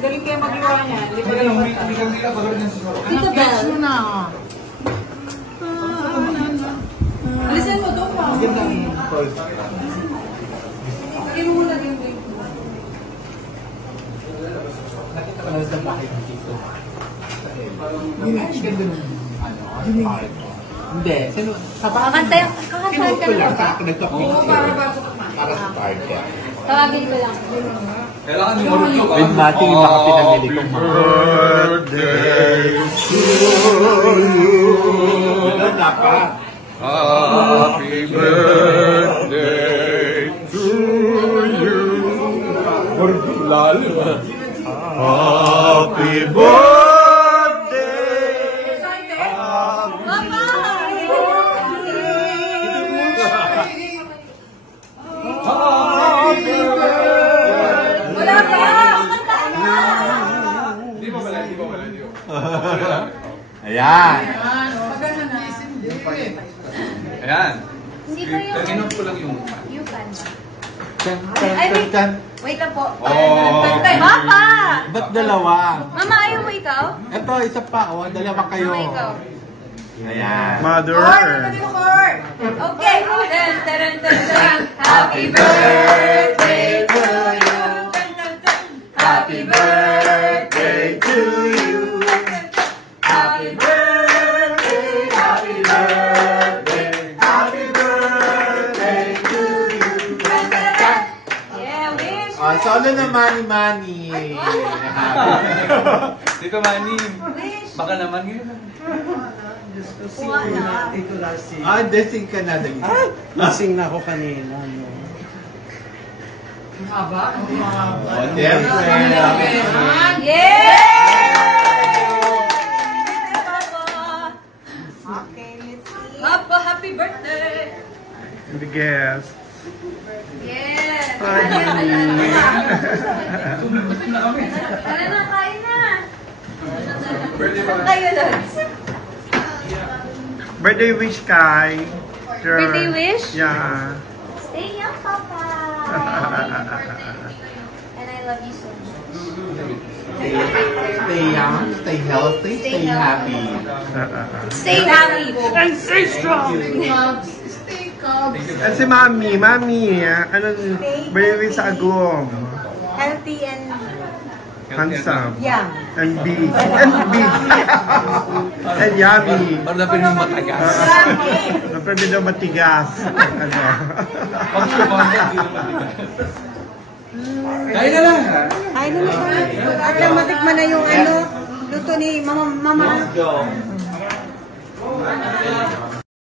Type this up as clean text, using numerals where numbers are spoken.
Galing kayo mag-iwa niya. Hindi pa rin Tito Bell. na. Alisin mo doon pa. Lagyan mo muna din. Nakita ko na sa bahay ng dito. Hindi. Kakanta yung kakantahan ka na ba? Para sa party. Tawagin ko lang. Kailangan mo rin ito. With Mati, yung mga pinamili kong mga birthday to you. Happy birthday to you. Happy birthday. Mama! Happy birthday. Wala ka! Di ba wala? Ayan. Ayan. Sino yung... Inom ko lang yung... You can. Ay, Wait lang po. Oh. Papa! ba't dalawa? Mama, ayaw mo ikaw? Ito, isa pa. O, dalawa kayo. Mama, ikaw. Ayan. Mother. Okay. Dun, dun, dun, dun. Happy birthday to you. Dun, dun, dun. Happy birthday to you. Happy birthday, happy birthday, happy birthday to you. Dun, dun, dun. Yeah, wish. Oh, solo na Manny. Dito Manny. Wish. Baka naman yun. Ah, desing ka na din. Lasing na ako kanina. No? Ang haba. Oh, siyempre. Yeah! Papa. Okay, let's see. Papa, happy birthday. And the guest. Yes. Hi, Tara na, kain na. Birthday pa. Kayo, Lods. Birthday wish, Kai. Sure. Birthday wish? Yeah. Stay young, Papa. And I love you so much. Stay young, stay healthy, stay happy. Stay happy. And stay strong. At si Mami, anong birthday wish sa Agum? Healthy and Handsome. young. And big. And big. And yummy. Para na pinong matagas. Napwede daw matigas. Ano? Pag sumanda, hindi na matagas. Kaya na lang. Ay, no, at lang matikman na yung ano, luto ni Mama. Let's go.